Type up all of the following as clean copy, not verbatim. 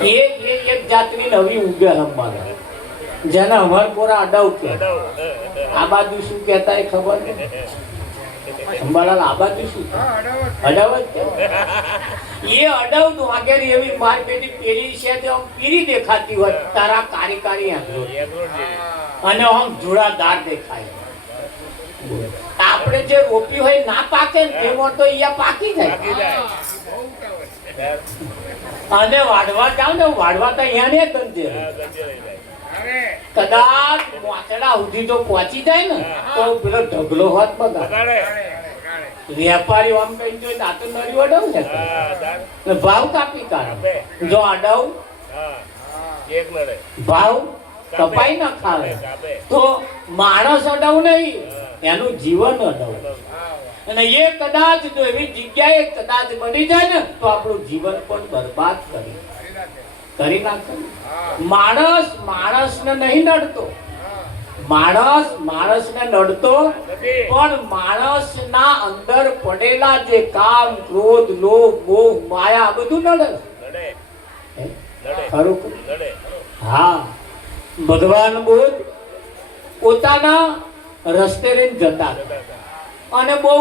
એ એક જાતની નવી ઉગે અમારે, જેને અમાર કોરા અડાવ કે આ બાજુ શું કહેતા એ ખબર નહીં. અંબાલાલ આ બાજુ શું અડાવ જ કે એ અડાવ તો આગળ એવી માર્કેટિંગ પેલી છે તો આમ પીરી દેખાતી હોય તારા કારી કારી અને આમ જોડાદાર દેખાય. આપણે જે રોપ્યું હોય ના પાકે તેમાં તો અહીંયા પાકી જાય. અને વાડવા જાવ ને વાડવા તો અહીંયા ને ધંધે કદાચ મોચડા સુધી તો પહોંચી જાય ને તો પેલો ઢગલો હોત બગાડે. વેપારી આમ કઈ જોઈ દાંત નરી અડાવ ને ભાવ કાપી કાઢે. જો અડાવ ભાવ કપાઈ ના ખાવે તો માણસ અડાવ નહીં, એનું જીવન અડાવ. અને એ કદાચ જો એવી જગ્યાએ કદાચ બની જાય ને તો આપણું જીવન પણ બરબાદ કરી નાખે. માણસ માણસને નહીં નડતો, માણસ માણસને નડતો પણ માણસના અંદર પડેલા જે કામ ક્રોધ લોભ મોહ માયા બધું નડે. ખરું? હા, ભગવાન બુદ્ધ પોતાના રસ્તે રહીને જતા અને બહુ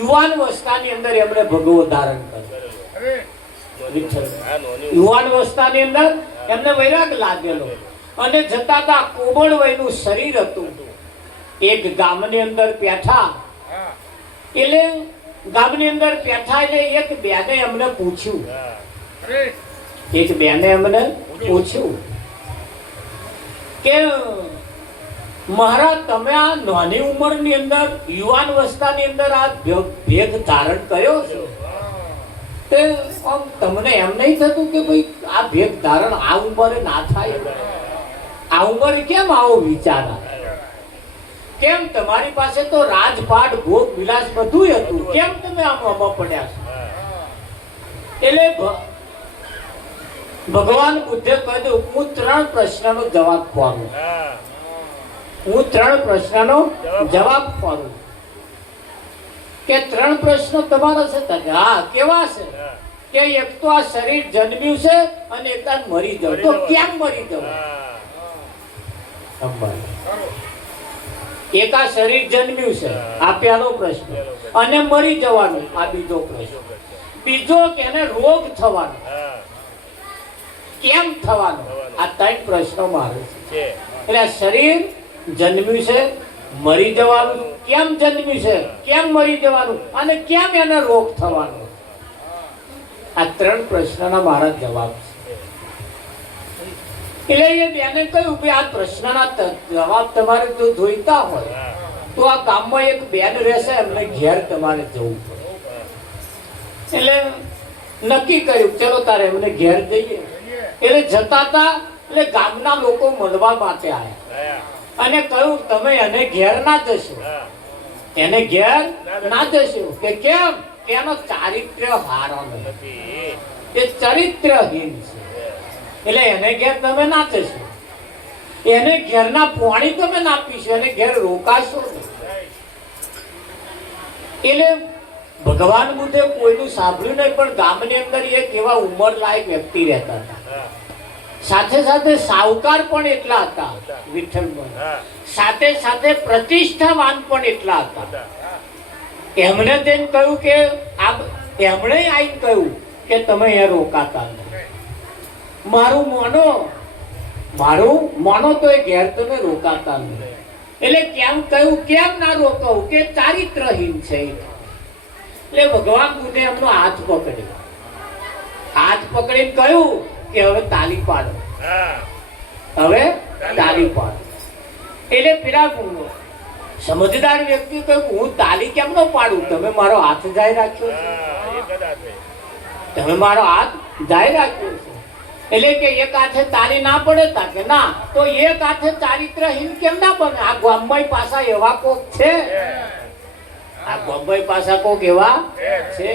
યુવાન અવસ્થાની અંદર એમણે ભગવો ધારણ કર્યો. યુવાન અવસ્થાની અંદર એમને વૈરાગ લાગેલો અને જતા હતા. કોમળ વયનું શરીર હતું. એક ગામની અંદર બેઠા એટલે ગામની અંદર બેઠા એટલે એક બેને એમને પૂછ્યું કે મહારાજ તમે આ નાની ઉંમરની અંદર યુવાન અવસ્થાની અંદર આ ભેગ ધારણ કર્યો છે તે તમને એમ નહીં થતું કે ભાઈ આ ભેગ ધારણ આ ઉંમરે ના થાય? આ ઉંમરે કેમ આવો વિચાર આવે? કેમ તમારી પાસે તો રાજપાટ ભોગ વિલાસ બધું હતું, કેમ તમે આમાં પડ્યા છો? એટલે ભગવાન બુદ્ધે કહ્યું હું 3 પ્રશ્નનો જવાબ પાડું. હું 3 પ્રશ્નનો જવાબ પાડું કે 3 પ્રશ્નો તમારા છે. હા, કેવા છે? કે એક તો આ શરીર જન્મ્યું છે અને એક મરી જવું. તો કેમ મરી જવું? એક આ શરીર જન્મ્યું છે, આ પહેલો પ્રશ્ન, અને મરી જવાનું આ બીજો પ્રશ્ન. બીજો કે એને રોગ થવાનો, કેમ થવાનો? આ 3 પ્રશ્નો મારે છે. એટલે શરીર જન્મ્યું છે, મરી જવાનું, કેમ જન્મ્યું છે, કેમ મરી જવાનું અને કેમ એને રોગ થવાનો. આ 3 પ્રશ્નના મારા જવાબ છે. એટલે એ બેને કહ્યું કે આ પ્રશ્નના જવાબ તમારે જો જોઈતા હોય તો આ ગામમાં એક બેન રહેશે, એમને ઘેર તમારે જવું પડે. એટલે નક્કી કર્યું ચલો તારે એમને ઘેર જઈએ. એટલે જતા હતા એટલે ગામના લોકો મળવા માટે આવ્યા અને કહ્યું તમે એને ઘેર ના જશો, એને ઘેર ના જશો. કે કેમ? કે એનો ચારિત્ર્ય હારો નથી, એ ચરિત્રહીન છે. એટલે એને ઘેર તમે ના જશો, એને ઘેરના પાણી તમે ના પીશો, એને ઘેર રોકાશો. એટલે ભગવાન બુદ્ધે કોઈનું સાંભળ્યું નહીં, પણ ગામની અંદર એક એવા ઉંમર લાયક વ્યક્તિ રહેતા હતા. સાથે સાથે સાવકાર પણ એટલા હતા, વિઠ્ઠલભાઈ. સાથે સાથે પ્રતિષ્ઠાવાન પણ એટલા હતા. એમણે તેમ કહ્યું કે એમણે આવીને કહ્યું કે તમે અહીંયા રોકાતા નહીં. મારું મોનો તો એ ઘેર તમે રોકાતા નહીં. એટલે કેમ કહ્યું? કેમ ના રોકાવું? કે ચારિત્રહીન છે. એટલે ભગવાન બુદ્ધે એમનો હાથ પકડ્યો. હાથ પકડીને કહ્યું કે હવે તાલી પાડો, હવે તાલી પાડો. એટલે પેલા સમજદાર વ્યક્તિ કહ્યું હું તાલી કેમ ન પાડું? તમે મારો હાથ જાય રાખ્યો છે, તમે મારો હાથ જાય રાખ્યો છે. એટલે કે એક હાથે તાલી ના પડે તા કે ના, તો એક હાથે ચારિત્રહીન કેમ ના બને? આ ગામમાં પાછા એવા કોક છે, આ ગામમાં પાછા કોક એવા છે.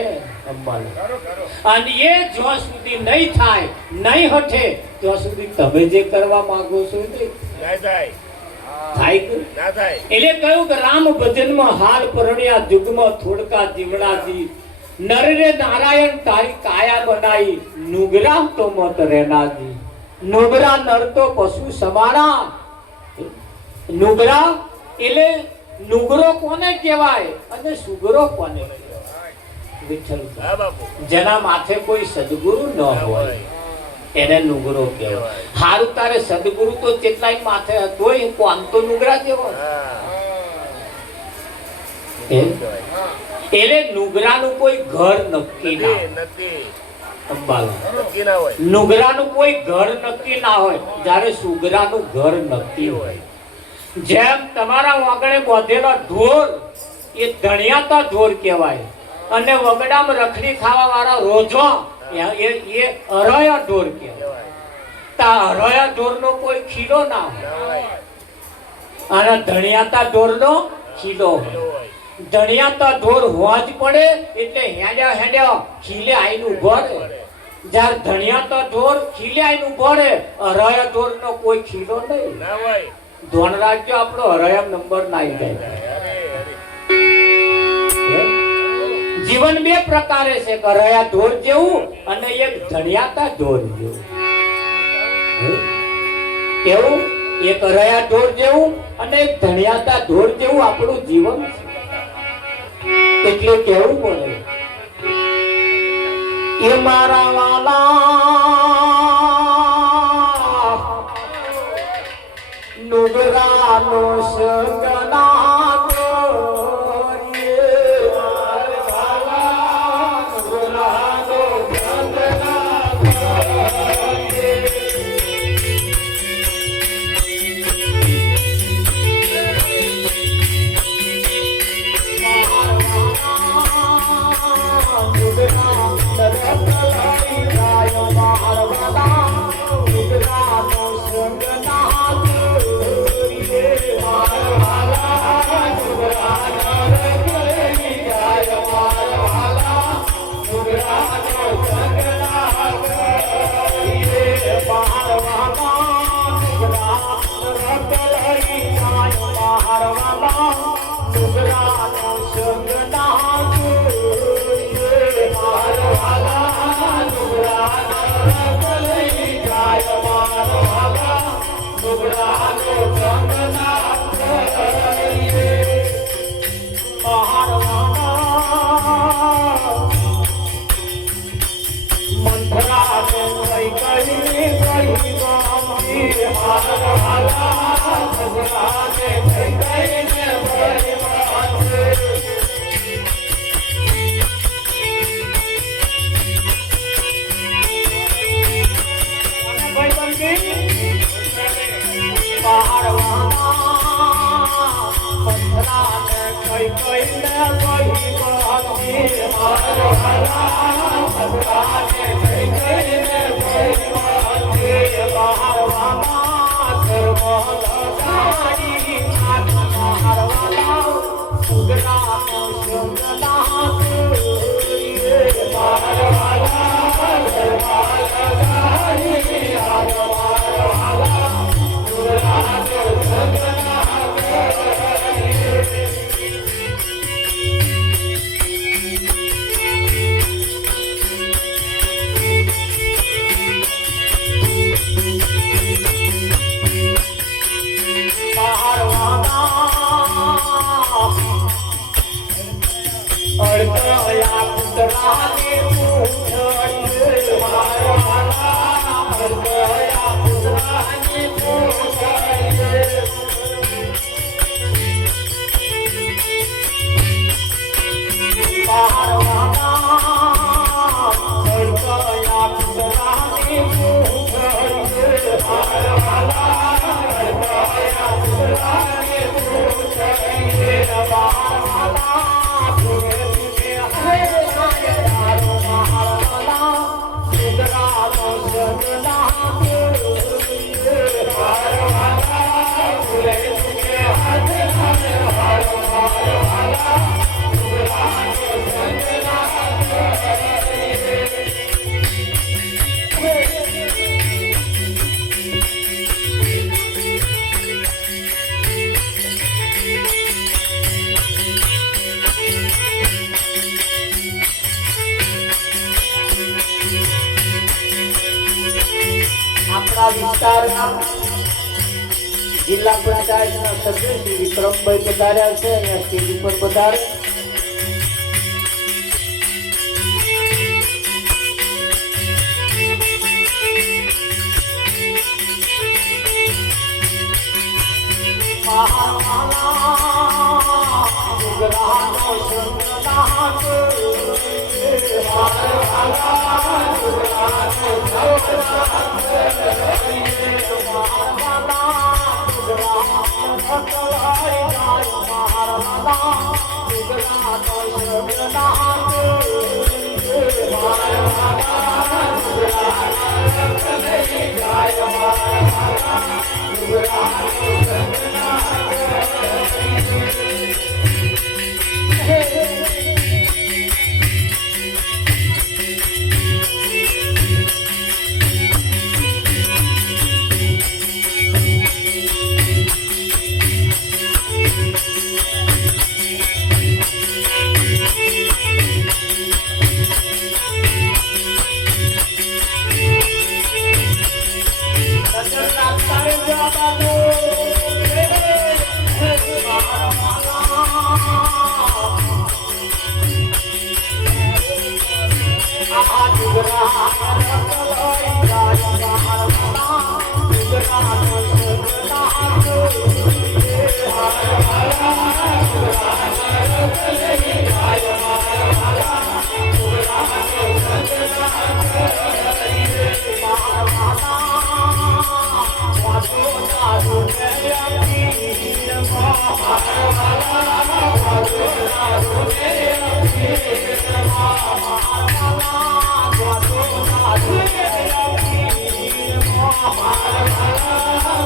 અને એ જ્યાં સુધી નહીં થાય, નહીં હટે ત્યાં સુધી તમે જે કરવા માંગો છો એટલે કહ્યું કે રામ ભજનમાં હાલ પરણ્યા જુગમાં થોડકા જીવડાજી નરરે નારાયણ તારી કાયા બનાઈ નુગરા તો મત રહેનાજી નુગરા નર તો પશુ સમાના નુગરા એટલે નુગરો કોને કહેવાય અને સુગરો કોને કહેવાય વિઠ્ઠલ જેના માથે કોઈ સદગુરુ ન હોય એને નુગરો કહેવાય હારું તારે સદગુરુ તો કેટલાય માથે તોય કોણ તો નુગરા જેવો એટલે નુગરાનું કોઈ ઘર નક્કી ના નુગરાનું કોઈ ઘર નક્કી ના હોય જ્યારે સુગરાનું ઘર નક્કી હોય જેમ તમારા વાગણે બોધેલો ઢોર એ ધણિયાતા ઢોર કહેવાય અને વગડામાં રખડી ખાવા વાળા રોજો એ અરયા ઢોર કહેવાય તા અરયા ઢોરનો કોઈ ખીલો ના હોય અને ધણિયાતા ઢોરનો ખીલો હોય ધણિયાતા ઢોર હોજ પડે એટલે હેડ્યા ખીલે આઈને ઉભો રહે જ્યારે ધણિયાતા ઢોર ખીલે આઈને ઉભો રહે અરયા ઢોરનો કોઈ ખીલો નહીં ના હોય ધોન રાખજો આપણો હરાયમ નંબર ના આવી જાય જીવન બે પ્રકારે છે એક હરાયા ઢોર જેવું અને એક ધણિયાતા ઢોર જેવું કેવું એક હરાયા ઢોર જેવું અને એક ધણિયાતા ઢોર જેવું આપણું જીવન છે એટલે કેવું પડે એ મારા વાલા નુગરાનો સંગના આ વિસ્તારના જિલ્લા પંચાયતના સભ્ય શ્રી વિક્રમભાઈ પધાર્યા છે. અહીંયા સ્ટેજ ઉપર પધારે. Bye.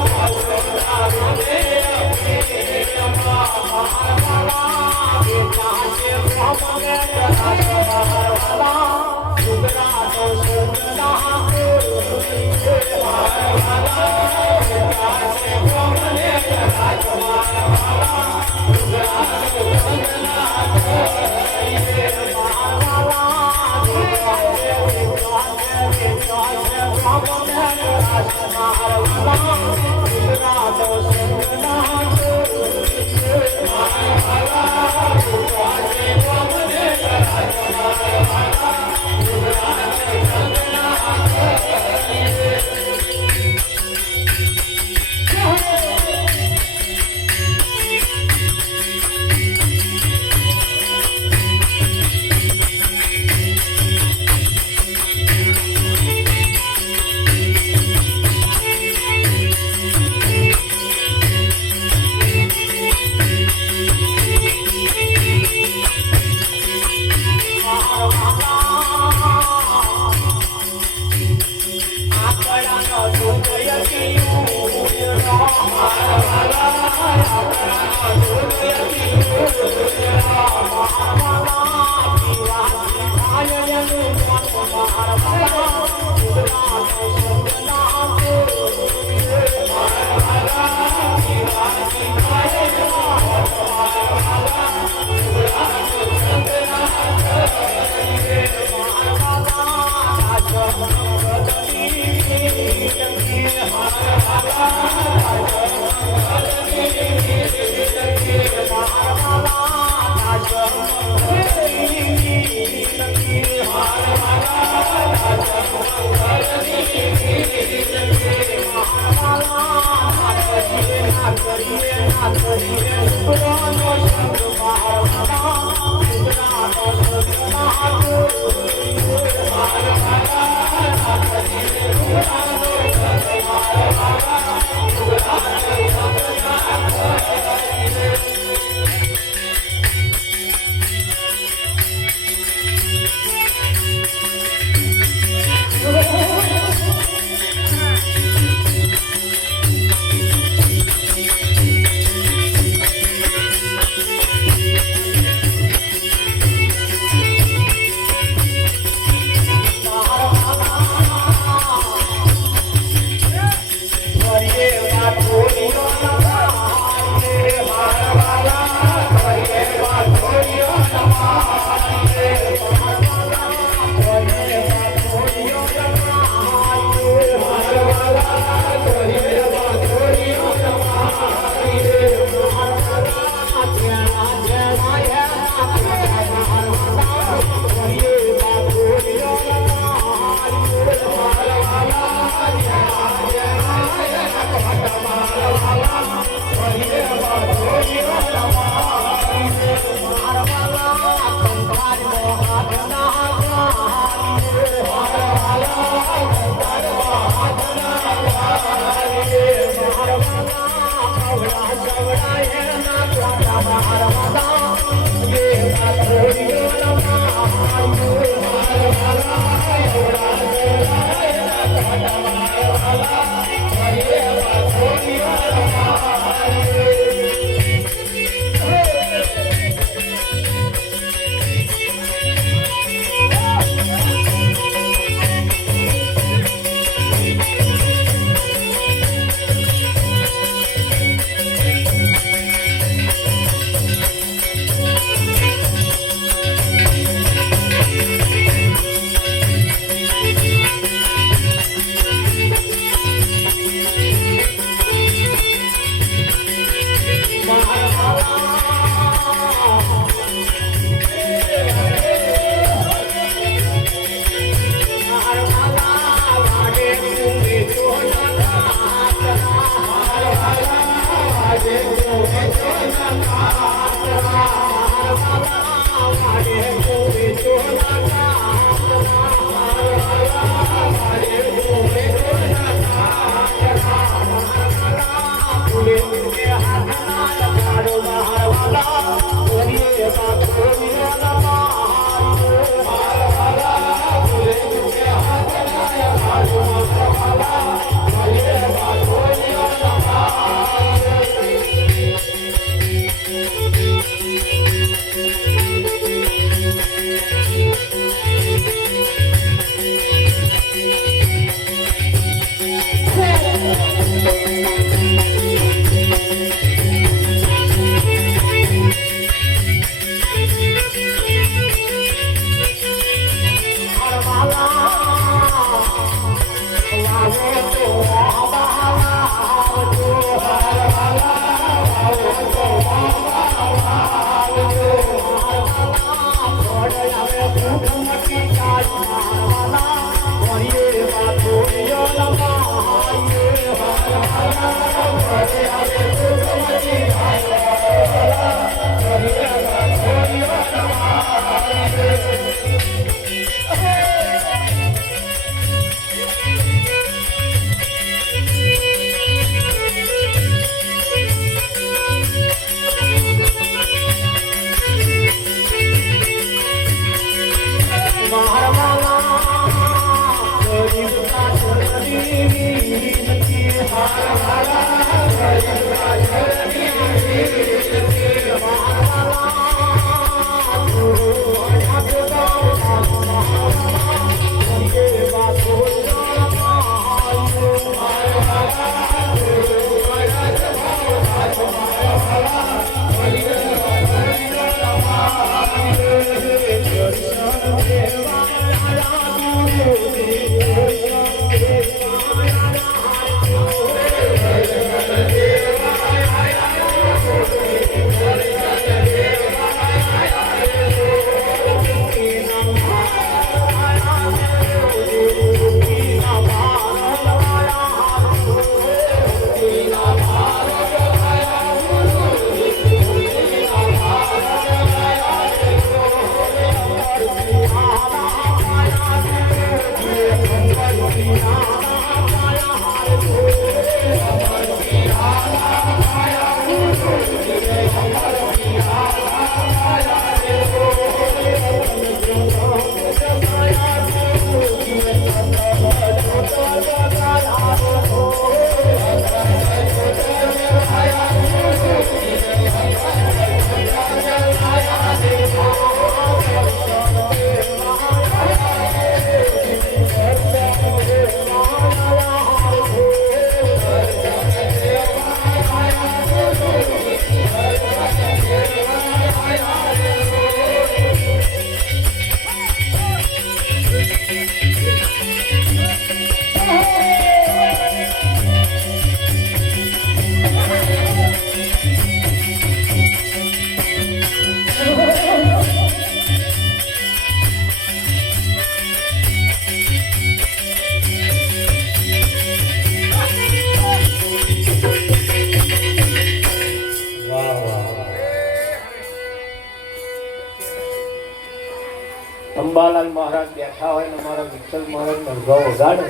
અંબાલાલ મહારાજ બેઠા હોય ને મારા વિઠ્ઠલ મહારાજ નરગાવ વગાડે.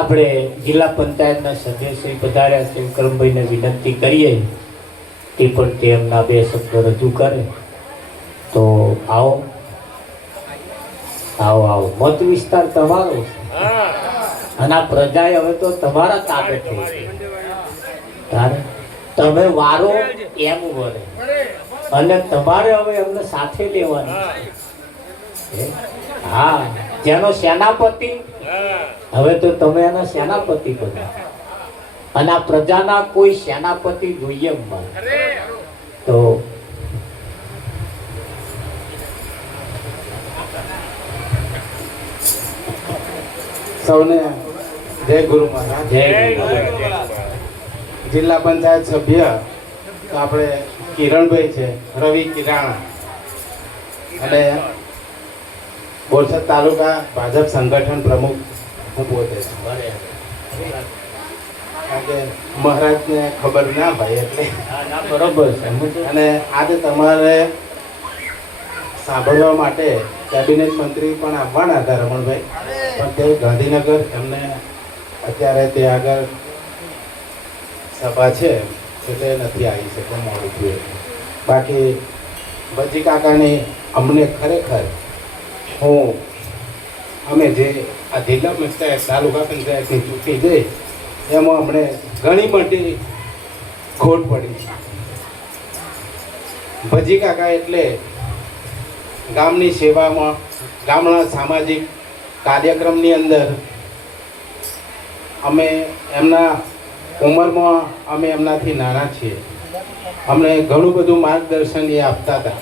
આપણે જિલ્લા પંચાયતના સભ્ય શ્રી પધાર્યા શ્રી કરમભાઈને વિનંતી કરીએ તે પણ તેમના બે શબ્દ રજૂ કરે. તો આવો આવો આવો. મત વિસ્તાર તમારો છે અને આ પ્રજાએ હવે તો તમારા તાબે થઈ છે. તારે તમે વારો એમ વરે અને તમારે હવે એમને સાથે લેવાની છે. હા, જેનો સેનાપતિ હવે તો તમે એના સેનાપતિ બન્યા અને આ પ્રજાના કોઈ સેનાપતિ જોઈએ તો સૌને જય ગુરુ મહારાજ. જિલ્લા પંચાયત સભ્ય આપણે કિરણભાઈ છે, રવિ કિરાણા, અને બોરસદ તાલુકા ભાજપ સંગઠન પ્રમુખ હું પોતે છું. કારણ કે મહારાજને ખબર ના ભાઈ એટલે બરોબર છે. અને આજે તમારે સાંભળવા માટે કેબિનેટ મંત્રી પણ આવવાના હતા રમણભાઈ, પણ તે ગાંધીનગર એમને અત્યારે તે આગળ સભા છે એટલે નથી આવી શકે, મોડું થયું. બાકી ભજી કાકાની અમને ખરેખર અમે જે આ જિલ્લા પંચાયત તાલુકા પંચાયતની ચૂંટણી ગઈ એમાં અમને ઘણી મોટી ખોટ પડી છે. ભજી કાકા એટલે ગામની સેવામાં, ગામના સામાજિક કાર્યક્રમની અંદર અમે એમના ઉંમરમાં અમે એમનાથી નાના છીએ. અમને ઘણું બધું માર્ગદર્શન એ આપતા હતા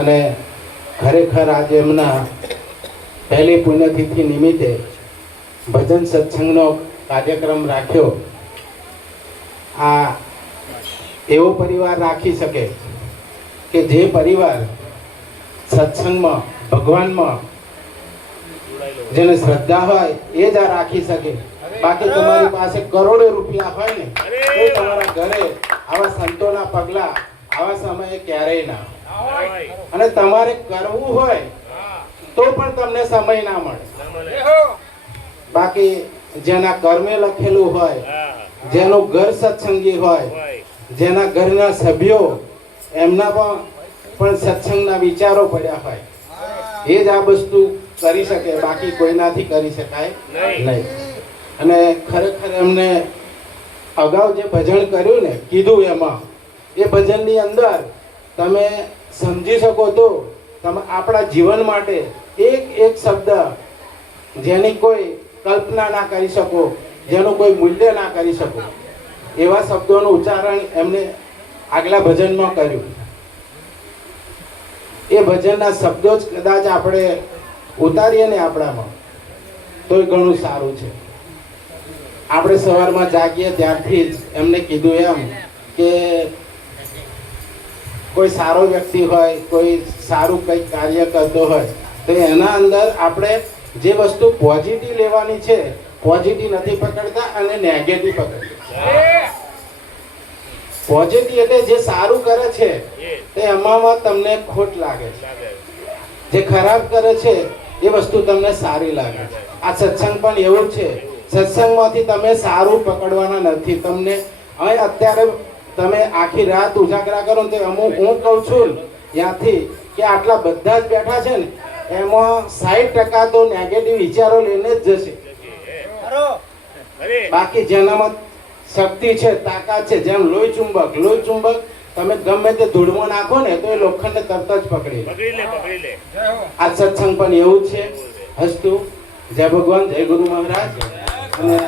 અને ખરેખર આજે એમના પહેલી પુણ્યતિથિ નિમિત્તે ભજન સત્સંગનો કાર્યક્રમ રાખ્યો. આ એવો પરિવાર રાખી શકે કે જે પરિવાર સત્સંગમાં, ભગવાનમાં જેને શ્રદ્ધા હોય એ જ આ રાખી શકે. બાકી તમારી પાસે કરોડો રૂપિયા હોય ને તો તમારા ઘરે આવા સંતોના પગલા આવા સમયે ક્યારેય ના હોય. અને તમારે કરવું હોય તો પણ તમને સમય ના મળે. બાકી જેના કર્મે લખેલું હોય, જેનું ઘર સત્સંગી હોય, જેના ઘરના સભ્યો એમના પણ સત્સંગના વિચારો પડ્યા હોય, એ જ આ વસ્તુ કરી શકે. બાકી કોઈનાથી કરી શકાય નહીં. અને ખરેખર એમને અગાઉ જે ભજન કર્યું ને, કીધું એમાં, એ ભજનની અંદર તમે સમજી શકો તો તમે આપણા જીવન માટે એક એક શબ્દ જેની કોઈ કલ્પના ના કરી શકો, જેનું કોઈ મૂલ્ય ના કરી શકો, એવા શબ્દોનું ઉચ્ચારણ એમને આગલા ભજનમાં કર્યું. એ ભજનના શબ્દો જ કદાચ આપણે ઉતારીએ ને આપણામાં તોય ઘણું સારું છે. આપણે સવારમાં જાગીએ ત્યારથી જ એમને કીધું એમ કે કોઈ સારો વ્યક્તિ હોય, કોઈ સારું કંઈક કાર્ય કરતો હોય તો એના અંદર આપણે જે વસ્તુ પોઝિટિવ લેવાની છે, પોઝિટિવ નથી પકડતા અને નેગેટિવ પકડીએ. પોઝિટિવ એટલે જે સારું કરે છે તે એમાં તમને ખોટ લાગે છે, જે ખરાબ કરે છે એ વસ્તુ તમને સારી લાગે છે. આ સત્સંગ પણ એવું છે. સત્સંગમાંથી તમે સારું પકડવાના નથી. તમને હવે અત્યારે તમે આખી રાત ઉજાગરા કરો ને તો અમુક હું કહું છું ત્યાંથી કે આટલા બધા જ બેઠા છે ને એમાં 60% તો નેગેટિવ વિચારો લઈને જ જશે. બાકી જેનામાં શક્તિ છે, તાકાત છે, જેમ લોહી ચુંબક તમે ગમે તે ધૂળમાં નાખો ને તો એ લોખંડને તરત જ પકડી લે. આ સત્સંગ પણ એવું જ છે. હસ્તુ જય ભગવાન, જય ગુરુ મહારાજ. અને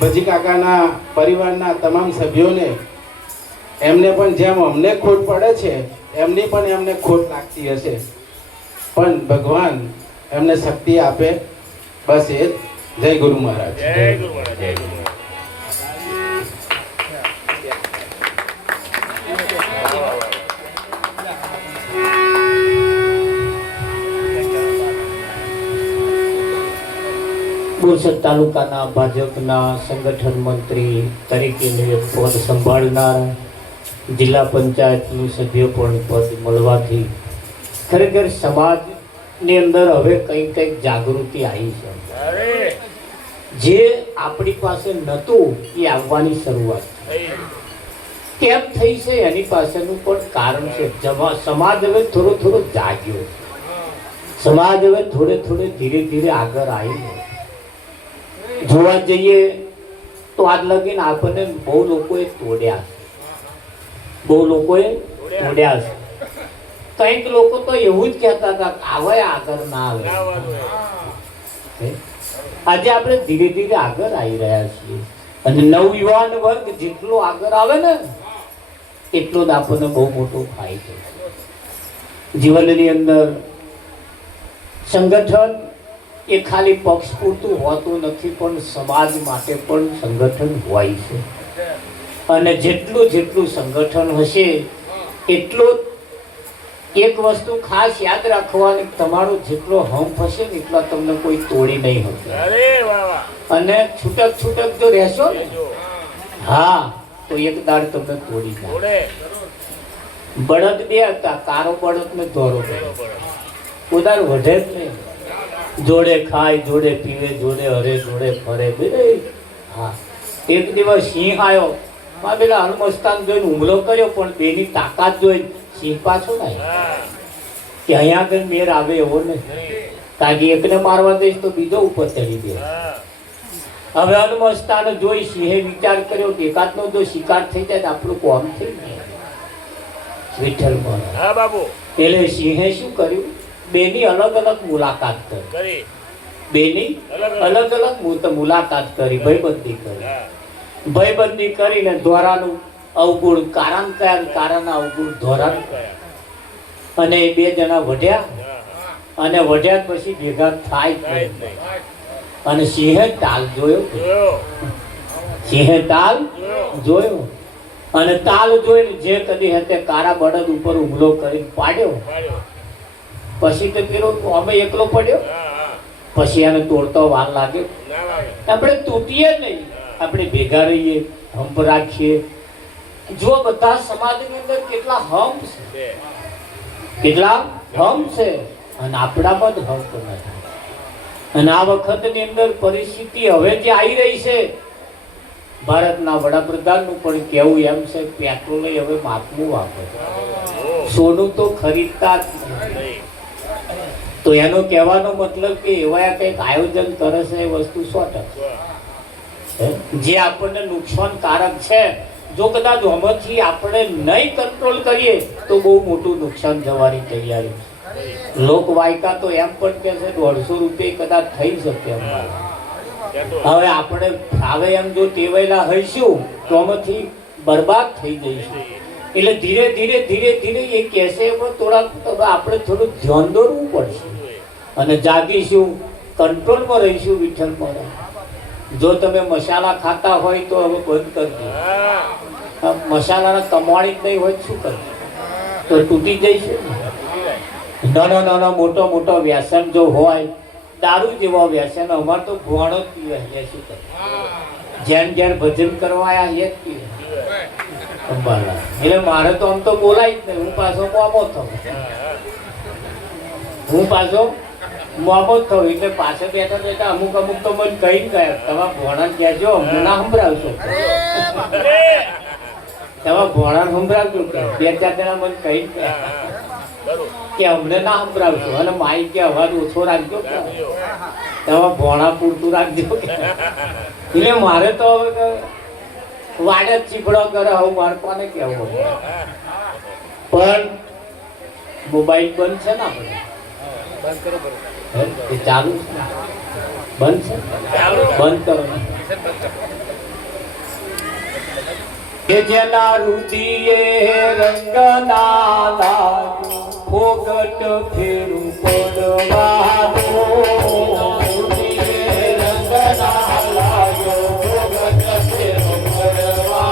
ભજી કાકાના પરિવારના તમામ સભ્યોને એમને પણ જેમ અમને ખોટ પડે છે એમની પણ એમને ખોટ લાગતી હશે, પણ ભગવાન એમને શક્તિ આપે. બસ એ જ. જય ગુરુ મહારાજ. જય ગુરુ મહારાજ. જય ગુરુ મહારાજ. બોરસદ બોરસદ તાલુકાના ભાજપના સંગઠન મંત્રી તરીકેનું એક પદ સંભાળનાર, જિલ્લા પંચાયતનું સભ્યપણ પદ મળવાથી ખરેખર સમાજની અંદર હવે કંઈક જાગૃતિ આવી છે. જે આપણી પાસે નહોતું એ આવવાની શરૂઆત કેમ થઈ છે એની પાસેનું પણ કારણ છે. સમાજ હવે થોડો જાગ્યો, સમાજ હવે થોડે ધીરે ધીરે આગળ આવી. જોવા જઈએ તો આજ લગીને આપણને બહુ લોકોએ તોડ્યા છે. કંઈક લોકો તો એવું જ કહેતા હતા કે આવે આગળ ના આવે. આજે આપણે ધીરે ધીરે આગળ આવી રહ્યા છીએ અને નવયુવાન વર્ગ જેટલો આગળ આવે ને એટલો જ આપણને બહુ મોટો ફાયદો છે. જીવનની અંદર સંગઠન એ ખાલી પક્ષ પૂરતું હોતું નથી, પણ સમાજ માટે પણ સંગઠન હોય છે. અને જેટલું સંગઠન હશે એટલો એક વસ્તુ ખાસ યાદ રાખવાની, તમારો જેટલો હંપ હશે ને એટલા તમને કોઈ તોડી નહીં શકે. અને છૂટક જો રહેશો ને હા તો એક દાડ તમને તોડી જાય. બળદ બે હતા, કારો બળદ ને ધોરો બળદ, ઉદાર વધે જ નહીં. જોડે ખાય, જોડે પીવે, જોડે હરે, જોડે ફરે બે. હા, એક દિવસ સિંહ આવ્યો, માં પેલા હનુમસ્તાન જોઈને હુમલો કર્યો, પણ બેની તાકાત જોઈ સિંહ પાછો ના કે અહીંયા આગળ મેર આવે એવો નહીં, કારણ કે એકને મારવા દઈશ તો બીજો ઉપર ચડી દે. હવે હનુમસ્તાન જોઈ સિંહે વિચાર કર્યો કે એકાદનો જો શિકાર થઈ જાય તો આપણું કોમ થઈ જાય. વિઠ્ઠલ બાબુ એટલે સિંહે શું કર્યું? બેની અલગ અલગ મુલાકાત કરી, બેની અલગ અલગ મુલાકાત કરી, ભયબંધી કરીને ધોરાનું અવગુણ કારણ કયા, કારાના અવગુણ ધોરાનું કયા, અને બે જણા વઢ્યા અને વઢ્યા પછી ભેગા થાય. અને સિંહે તાલ જોયો અને તાલ જોઈને જે કદી હતે કારા બળદ ઉપર હુમલો કરીને પાડ્યો. પછી તો પેલો અમે એકલો પડ્યો, પછી એને તોડતો વાર લાગે. આપણે તૂટીએ નહીં, આપણે ભેગા રહીએ, હંપ રાખીએ. જો બધા સમાજની અંદર કેટલા હંપ છે અને આપણામાં જ હંપ નથી. અને આ વખતની અંદર પરિસ્થિતિ હવે જે આવી રહી છે, ભારતના વડાપ્રધાનનું પણ કહેવું એમ છે, પેટ્રોલ હવે માપનું વાપરે, સોનું તો ખરીદતા જ નહીં. તો એનો કહેવાનો મતલબ કે એવા કંઈક આયોજન કરે છે એ વસ્તુ 100% જે આપણને નુકસાનકારક છે. જો કદાચ આમાંથી આપણે નહીં કંટ્રોલ કરીએ તો બહુ મોટું નુકસાન જવાની તૈયારી છે. લોકવાયકા તો એમ પણ કહે છે 150 રૂપિયા કદાચ થઈ શકે. હવે આપણે આવે એમ જો ટેવાયેલા હઈશું તો આમાંથી બરબાદ થઈ જઈશું. એટલે ધીરે ધીરે એ કહેશે આપણે થોડું ધ્યાન દોરવું પડશે અને જાગીશું, કંટ્રોલમાં રહીશું. વિઠ્ઠલ જો તમે મસાલા ખાતા હોય તો હવે બંધ કરજો. મસાલાના કમાણી જ નહીં હોય શું કરજો? તો તૂટી જઈશું. નાનો મોટો વ્યસન જો હોય, દારૂ જેવો વ્યસન, અમારે તો ભોણો જ પીવે. શું કરે? જેન ભજન કરવા આવ્યા એ જ પીવે. એટલે મારે તો આમ તો બોલાય જ નહીં. હું પાછો મોમો થયો એટલે પાછળ બેઠા અમુક તો મને કહીને ગયા, તમે ભોણા કહેજો, અમને ના સંભળાવશો. તમે ભોણા સંભળાવજો, 2-4 જણા મને કહીને ગયા કે અમને ના સંભળાવશો. અને માઈ કે અવાજ ઓછો રાખજો, તમે ભોણા પૂરતું રાખજો. એટલે મારે તો વાડે જ ચીપડો કરે. હું મારે કોને કહેવું? પણ મોબાઈલ બંધ છે ને, આપણે ચાલુ બંધ કરો. કે જેના રુધિએ રંગ ના લાગ્યો, ફોગટ ફેરું પડવાનો. રંગ ના લાગ્યો, ફોગટ ફેરું પડવાનો.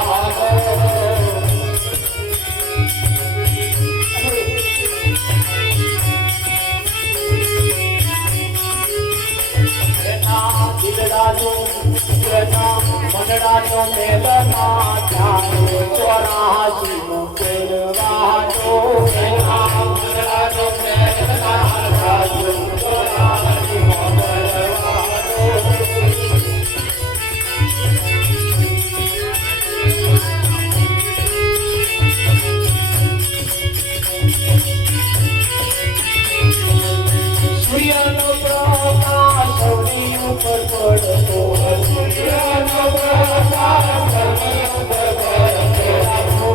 સૂર્યનો પ્રકાશ સૌની ઉપર પડતો સૂર્યનો પ્રકાશ સૌની ઉપર પડતો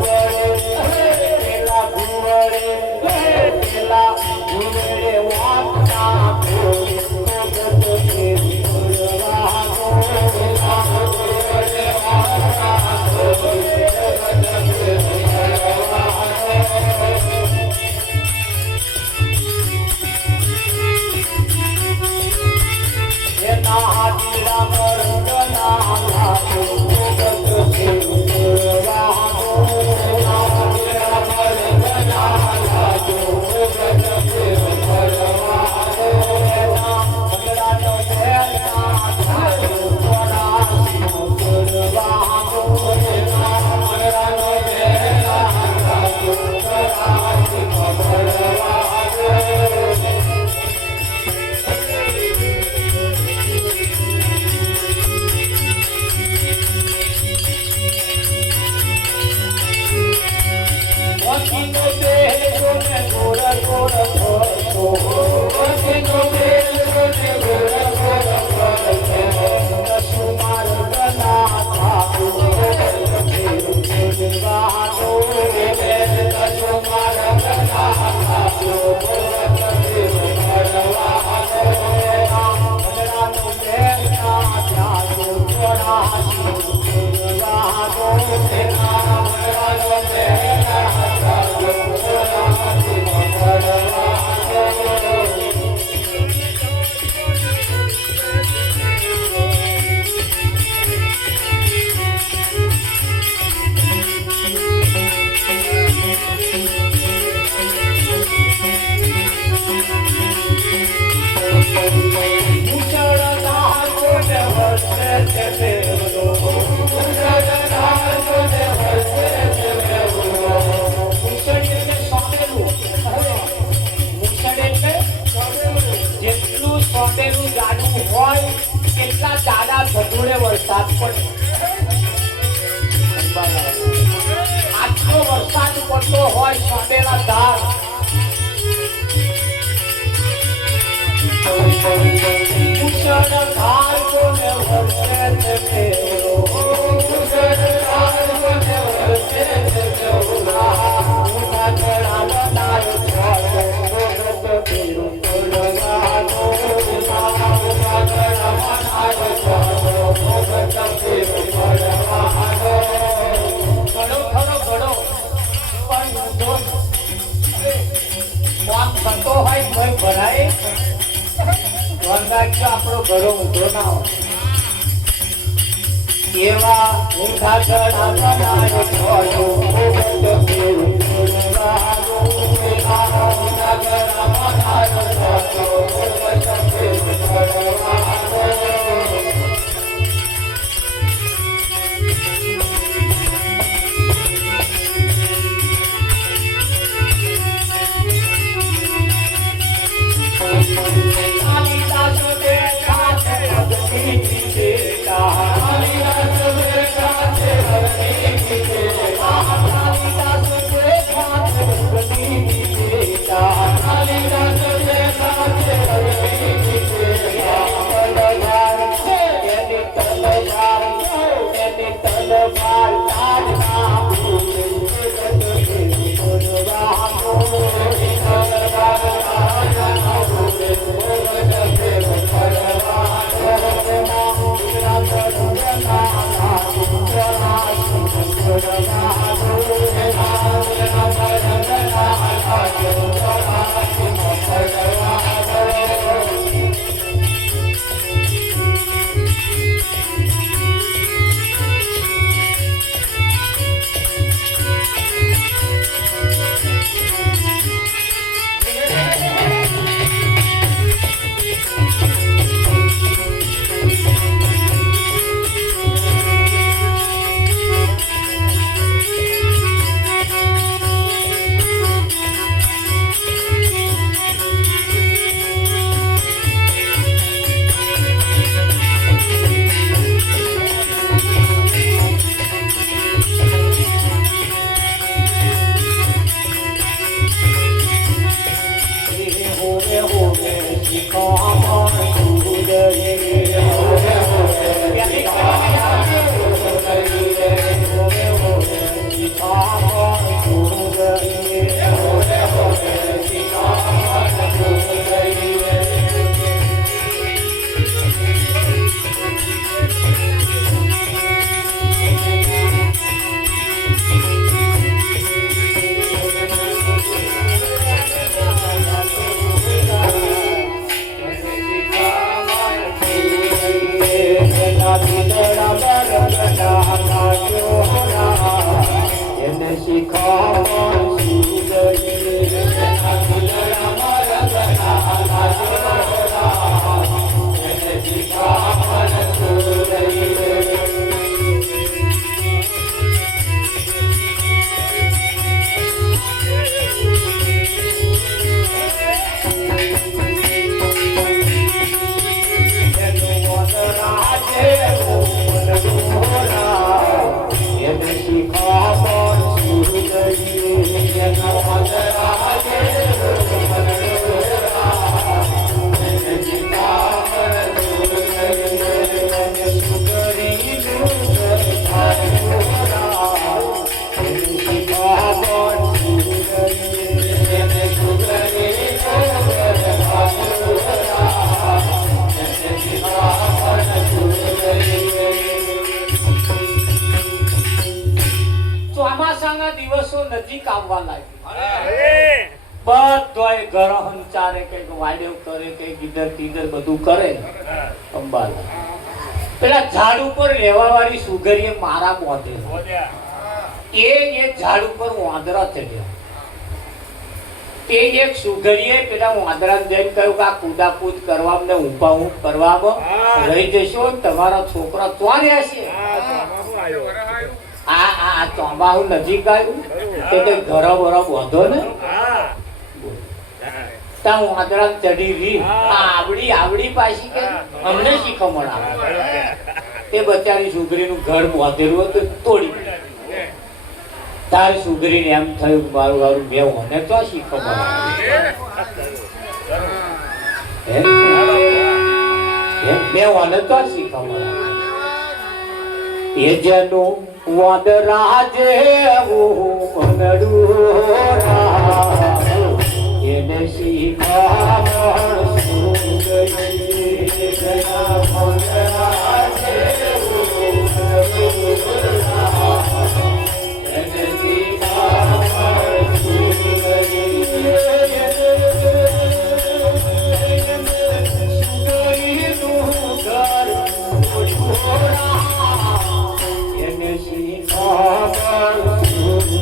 પેલા ઘુવડે વાતના વરસાદ પડે આટલો વરસાદ પડતો હોય સોંડેલા ધાર મુસળ ધાર કોને વરસે તે ફેરો મુસળ ધાર કોને વરસે તે ફેરો ઉના જડા બનાયો છોડો ફેરો લગાનો ઉના જડા બનાયો છોડો આપણો ઘરો ઊંધો ના હોય એવા ઊંધા જડા બનાય છોડો Thank you. ચોમાસાના દિવસો નજીક આવવા લાગ્યા. બધાય ઘર હંચારે કે વાડ્યો કરે કે ગીધર તીધર બધું કરે અંબાલા. પેલા ઝાડ ઉપર રહેવા વાળી સુગરીએ મારા બોધે એ ઝાડ ઉપર વાંદરા ચડ્યા. તે એક સુગરીએ પેલા વાંદરાને જઈને કહ્યું કે આ કૂદાકૂદ કરવા અમને ઊભા ઊભ કરવામાં રહી જશો ને તમારા છોકરા ત્યાં રહેશે. આ ચોમાહુ નજીક આવ્યું તે ઘર બરો બોધો ને ત્યાં વાંદરા ચડી રહી. આવડી પાછી કે અમને શીખમણ આવે. તે બચારી સુગરીનું ઘર બોધેલું હતું તોડી. તારી સુગરીને એમ થયું કે મારું મારું મેં મને તો શીખમણ મેં મને તો શીખમણ એ જેનું વાદરા જેવું મનડું એને શીખમણ સુગરી ગયા વાદરા જેવું એને શીખમણ સુગરી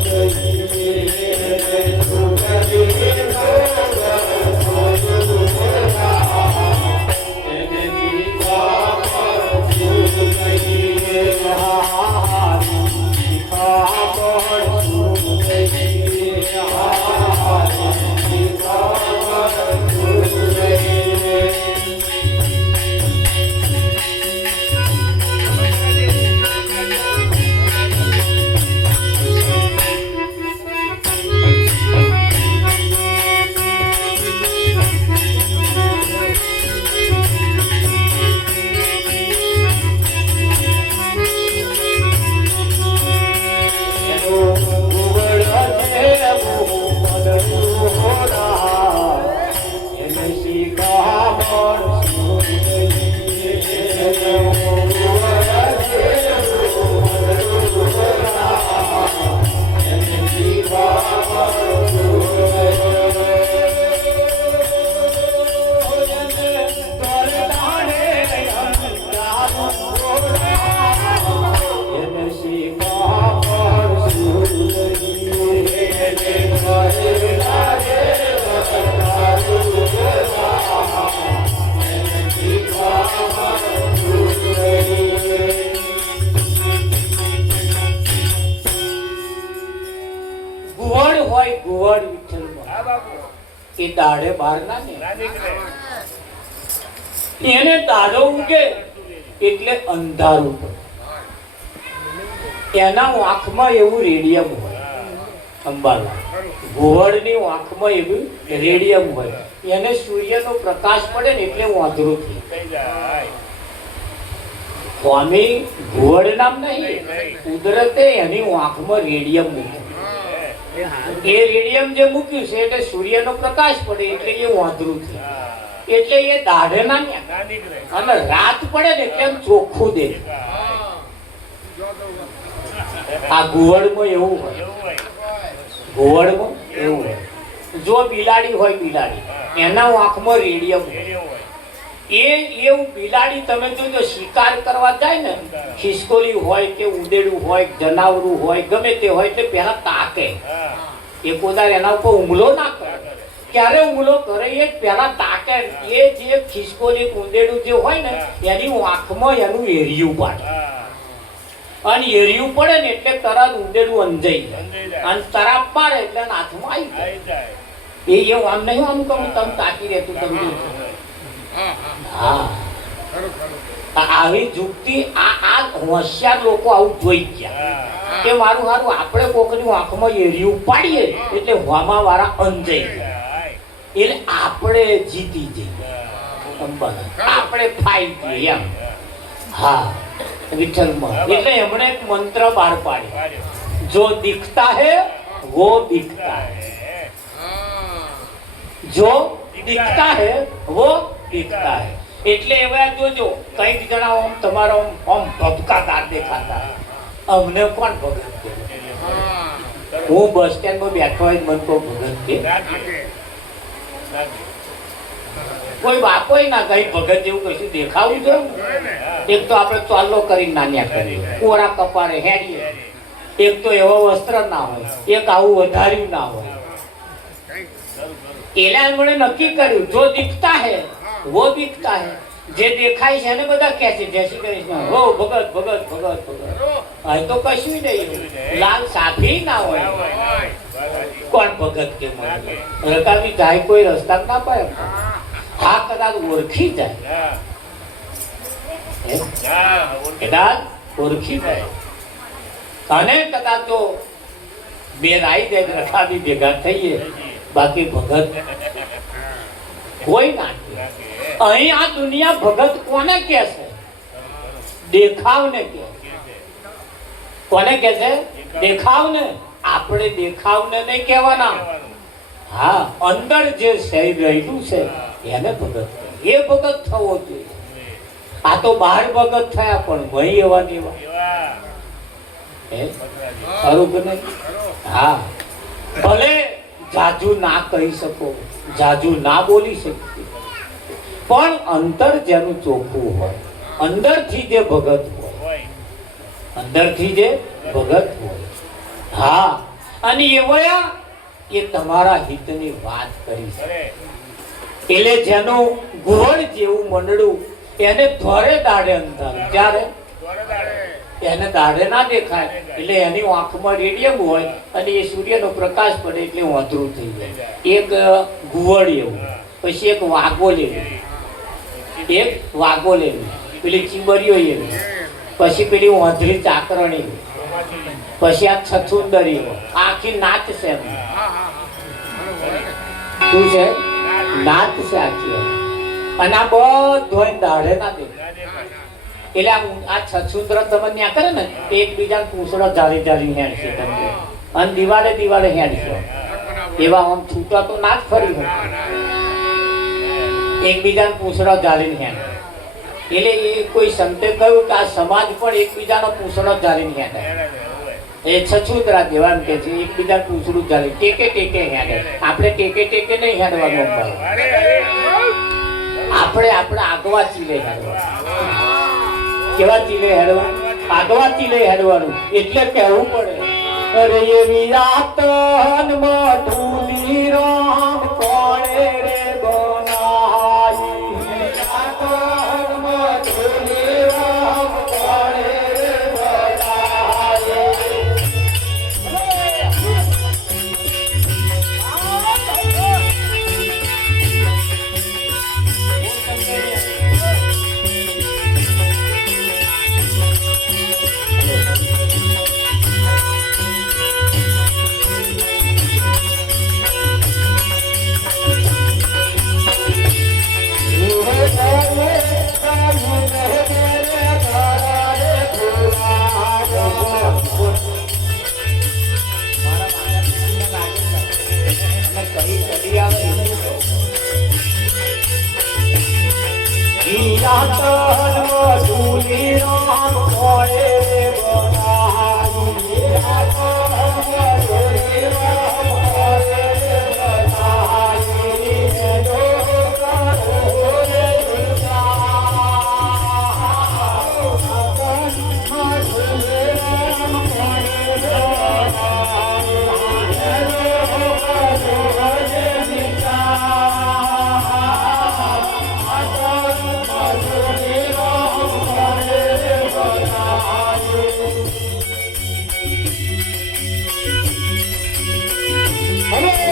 એ દાઢે બહાર ના ને એને દાઢો ઉગે એટલે અંધારું એના આંખમાં એવું રેડિયમ હોય. અંબાલા ઘુવડની આંખમાં એવું રેડિયમ હોય. એને સૂર્યનો પ્રકાશ પડે ને એટલે વાંધરું થઈ જાય. સ્વામી ઘુવડ નામ નહીં, કુદરતે એની આંખમાં રેડિયમ મૂક્યું. એ રેડિયમ જે મૂક્યું છે એટલે સૂર્યનો પ્રકાશ પડે એટલે એ વાંધરું થાય. એટલે એ દાઢે ના અને રાત પડે ને એટલે ચોખ્ખું દેખાય. આ ઘુવડમાં એવું હોય. ઘુવડમાં એવું હોય. જો બિલાડી હોય, બિલાડી એના આંખમાં રેડિયમ હોય. એવું બિલાડી તમે જોજો શિકાર કરવા જાય ને, ખિસકોલી હોય કે ઉદેડું હોય, જનાવરું હોય, ગમે તે હોય એટલે પેલા તાકે. એ પોતાને એના ઉપર હુમલો ના કરે. ક્યારે હુમલો કરે એ પેલા તાકે. એ જે ખિસકોલી ઉદેડું જે હોય ને એની આંખમાં એનું એરિયું પાડે. અને એરિયું પડે ને એટલે તરત ઉદેડું અંજાઈ જાય અને તરાપ પાડે એટલે હાથમાં આવી જાય. એ આમ નહીં આમ કહું તમે તાકી રહેતું તમને. આવી જુક્તિ આ હોશિયાર લોકો આવું જોઈ ગયા કે મારું હારું આપણે કોકની આંખમાં એરિયું પાડીએ એટલે હોમા વાળા અંજાઈ જાય એટલે આપણે જીતી જઈએ. આપણે ફાઈ જઈએ એમ. હા વિઠ્ઠલમાં એટલે એમણે એક મંત્ર બહાર પાડ્યો, જો દિખતા હે वो दिखता है, जो दिखता है वो दिखता है. એટલે એવા જોજો કઈક જણા આમ તમારા આમ ભબકાદાર દેખાતા, અમને કોણ ભબકે? હું બસ સ્ટેન્ડમાં બેઠો હોય મને કોઈ ભગત કે કોઈ બાપોય ના કઈ ભગત જેવું કશું દેખાવું છે. એક તો આપણે ચાલો કરીને નાન્યા કરીએ, કોરા કપારે હેડીએ, એક તો એવો વસ્ત્ર ના હોય, એક આવું વધાર્યું ના હોય. એલા મને નક્કી કર્યું જો દિખતા હે વો બિકતા હે. જે દેખાય છે એને બધા કહે છે જય શ્રી કૃષ્ણ, હો ભગત ભગત ભગત ભગત. અહીં તો કશું નહીં, લાલ સાફી ના હોય. કોણ ભગત કે મને રકાબી જાય કોઈ રસ્તા ના પાય. હા કદાચ ઓળખી જાય, કદાચ ઓળખી જાય અને કદાચ તો બે રાઈ જાય રકાબી ભેગા થઈએ, બાકી ભગત કોઈ ના. અહીં આ દુનિયા ભગત કોને કે છે? દેખાવને કે. કોને કે છે? દેખાવને. આપણે દેખાવને નહીં કહેવાના. હા, અંદર જે શરીર રહેલું છે એને ભગત કહે. એ ભગત થવો જોઈએ. આ તો બહાર ભગત થયા પણ વહી એવા ને એવા. ખરું કે નહીં? હા, ભલે જાજુ ના કહી શકો, જાજુ ના બોલી શકીએ, પણ અંતર જેનું ચોખ્ખું હોય, અંદરથી જે ભગત હોય, અંદરથી જે ભગત હોય. હા, અને એવા એ તમારા હિતની વાત કરી છે. એટલે જેનું ઘોડ જેવું મંડળું એને ધોરે દાડે અંધારું. ત્યારે એને દાડે ના દેખાય એટલે એની આંખમાં રેડિયમ હોય અને એ સૂર્યનો પ્રકાશ પડે એટલે વાંધરું થઈ જાય. એક ઘુવડ એવું, પછી એક વાઘો લેવું, એક વાઘો લેવું, પેલી ચીબરીઓ એવી, પછી પેલી વાંધરી ચાકરણી, પછી આ છછુંદરી, આખી નાચ છે. શું છે? નાચ છે આખી. અને આ બધો દાડે ના દેખાય. એટલે આ છછુંદર તમે ત્યાં કરે ને એકબીજા પૂછડો જાળી જાળી હેડશે તમને, અને દિવાળે દિવાળે હેડશે. એવા આમ છૂટા તો ના જ ફરી હોય, એકબીજાને પૂછડો જાળીને હેડ. એટલે એ કોઈ સંતે કહ્યું કે આ સમાજ પણ એકબીજાનો પૂછડો જાળીને હેડે. એ છછુંદરા જેવા કે છે, એકબીજા પૂછડું જાળી ટેકે ટેકે હેડે. આપણે ટેકે ટેકે નહીં હેડવાનું, આપણે આગવા ચીલે હેડવાનું. કેવા ચીલે હેડવાનું? આગવા ચીલે હેડવાનું. એટલે કહેવું પડે, અરે એવી આતન મધુલી રામ કોણે રે બનાઈ, આતન મધુલી રામ કોણે રે બનાઈ. Hare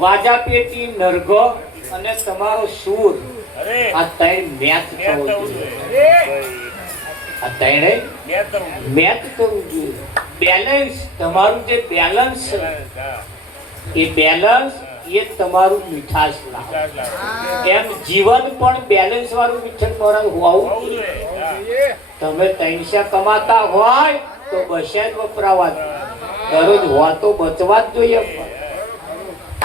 વાજા પેટી નરગો અને તમારો સૂર અરે આ ત્રણ મેચ થવું જોઈએ. આ ત્રણે મેચ થવું જોઈએ. બેલેન્સ તમારું જે બેલેન્સ એ બેલેન્સ એ તમારું મીઠાશ લાવે. એમ જીવન પણ બેલેન્સ વાળું મીઠાશ વાળું હોવું જોઈએ. તમે 300 કમાતા હોય તો 200 જ વપરાવા જોઈએ. દરરોજ હોય તો બચવા જ જોઈએ.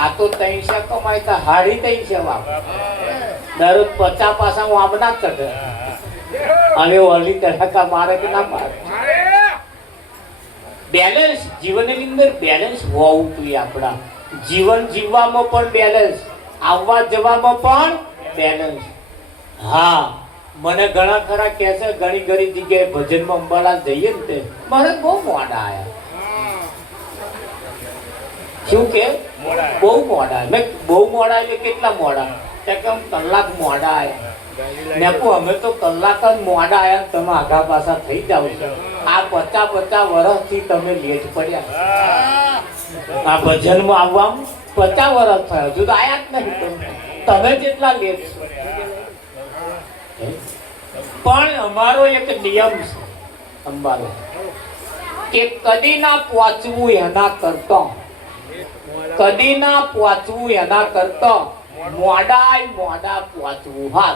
આ તો 300 કમાયતા હાડી 300 વાપરે. દરરોજ 50 પાસા વામના જ ચઢે. અને ઓલી તડકા મારે કે ના મારે. બેલેન્સ જીવનની અંદર બેલેન્સ હોવું જોઈએ. આપણા જીવન જીવવામાં પણ બેલેન્સ, આવવા જવામાં પણ બેલેન્સ. હા, મને ઘણા ખરા કહે છે ઘણી ઘણી જગ્યાએ ભજનમાં અંબાલા જઈએ ને તે મારે બહુ મોડા આયા. શું કે બહુ મોડા? મેં બહુ મોડા એટલે કેટલા મોડા? કે કલાક મોડા આયા. મેં કહું અમે તો કલાક જ મોડા આયા, તમે આગા પાછા થઈ જાવ છો. આ 50 વર્ષથી તમે લેટ પડ્યા. આ ભજનમાં આવવામાં 50 વર્ષ થયા, હજુ તો આયા જ નહીં. તમે જેટલા લેટ છો. પણ અમારો એક નિયમ છે અમારો કે કદી ના પહોંચવું એના કરતા, કદી ના પહોંચવું એના કરતા મોડા પહોંચવું. હા,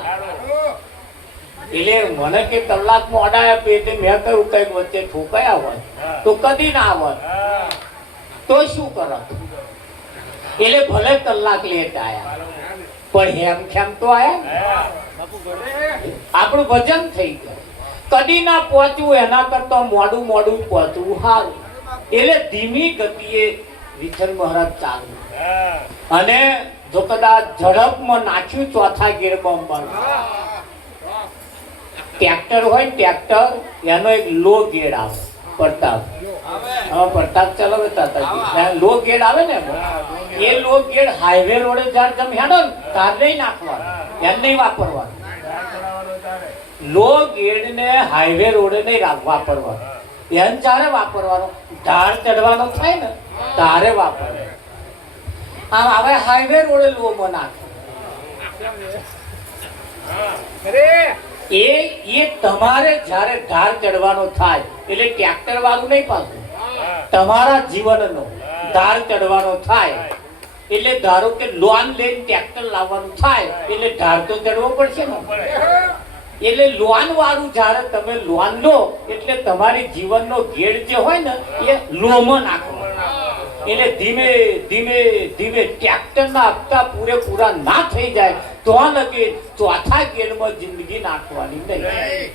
એટલે મને કે કલાક મોડા આપે એટલે મેં કહ્યું કઈક વચ્ચે ઠોકાયા હોય તો કદી ના આવત તો શું કરત? એટલે ભલે કલાક લેટ આયા પણ હેમ ખેમ તો આયા. આપણું ભજન થઈ ગયું. કદી ના પહોંચવું એના કરતા મોડું પહોંચવું સારું. એટલે ધીમી ગતિએ વિઠ્ઠલ મહારાજ ચાલુ. અને જો કદાચ ઝડપમાં નાખ્યું ચોથા ગેરમાં ટ્રેક્ટર હોય, ટ્રેક્ટર એનો એક લો ગેડ આવે. પ્રતાપ ચલાવતા હતા, લો ગેડ આવે ને એ લો ગેડ હાઈવે રોડે જ્યારે તમે હેડો ને તાર નહીં નાખવાનું, એમ નહીં વાપરવાનું. લો ગેડ ને હાઈવે રોડે નહીં વાપરવાનું, એમ ચારે વાપરવાનું. ઢાળ ચડવાનો થાય ને તારે વાપરવાનું. આમ હવે હાઈવે રોડે લો નાખે એ તમારે જ્યારે ધાર ચડવાનો થાય એટલે ટ્રેક્ટર વાળું નહીં પાછું, તમારા જીવનનો ધાર ચડવાનો થાય એટલે ધારો કે લોન લઈને ટ્રેક્ટર લાવવાનું થાય એટલે ધાર તો ચડવો પડશે ને. એટલે લોન વાળું જ્યારે તમે લોન લો એટલે તમારી જીવનનો ગેડ જે હોય ને એ લોમાં નાખવાનો. એટલે ધીમે ધીમે ધીમે ટ્રેક્ટરના હપ્તા પૂરેપૂરા ના થઈ જાય તો લગે ચોથા ગેડમાં જિંદગી નાખવાની નહીં.